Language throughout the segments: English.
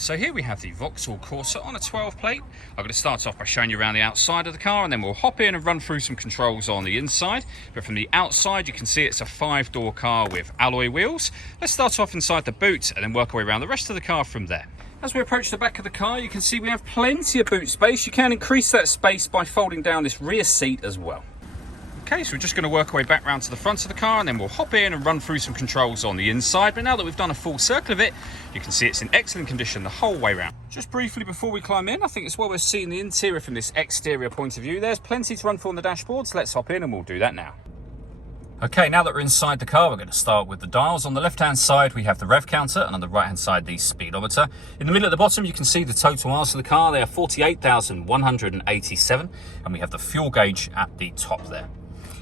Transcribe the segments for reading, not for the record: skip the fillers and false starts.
So here we have the Vauxhall Corsa on a 12 plate. I'm going to start off by showing you around the outside of the car, and then we'll hop in and run through some controls on the inside. But from the outside you can see it's a 5-door car with alloy wheels. Let's start off inside the boot and then work our way around the rest of the car from there. As we approach the back of the car, you can see we have plenty of boot space. You can increase that space by folding down this rear seat as well. Okay, so we're just going to work our way back round to the front of the car, and then we'll hop in and run through some controls on the inside. But now that we've done a full circle of it, you can see it's in excellent condition the whole way round. Just briefly before we climb in, I think it's well worth seeing the interior from this exterior point of view. There's plenty to run through on the dashboard, so let's hop in and we'll do that now. Okay, now that we're inside the car, we're going to start with the dials. On the left-hand side, we have the rev counter, and on the right-hand side, the speedometer. In the middle at the bottom, you can see the total miles of the car. They are 48,187, and we have the fuel gauge at the top there.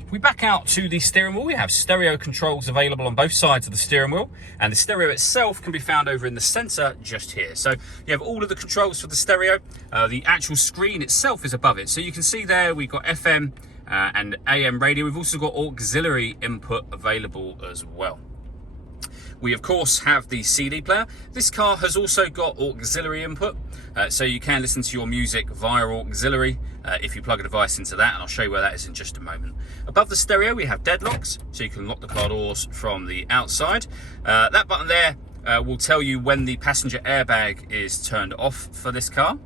If we back out to the steering wheel, we have stereo controls available on both sides of the steering wheel, and the stereo itself can be found over in the centre just here. So you have all of the controls for the stereo. The actual screen itself is above it. So you can see there we've got FM and AM radio. We've also got auxiliary input available as well. We of course have the CD player. This car has also got auxiliary input, so you can listen to your music via auxiliary if you plug a device into that, and I'll show you where that is in just a moment. Above the stereo we have deadlocks, so you can lock the car doors from the outside. That button there will tell you when the passenger airbag is turned off for this car,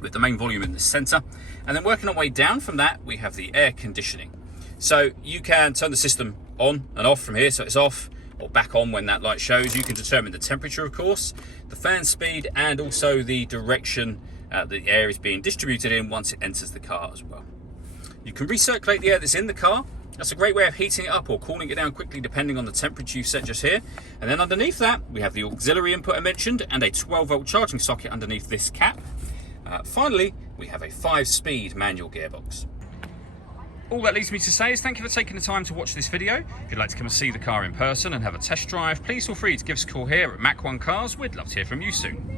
with the main volume in the centre. And then working our way down from that, we have the air conditioning. So you can turn the system on and off from here, so it's off or back on when that light shows. You can determine the temperature, of course, the fan speed, and also the direction the air is being distributed in once it enters the car as well. You can recirculate the air that's in the car. That's a great way of heating it up or cooling it down quickly depending on the temperature you set just here. And then underneath that, we have the auxiliary input I mentioned and a 12-volt charging socket underneath this cap. Finally, we have a 5-speed manual gearbox. All that leaves me to say is thank you for taking the time to watch this video. If you'd like to come and see the car in person and have a test drive, please feel free to give us a call here at Mach 1 Cars. We'd love to hear from you soon.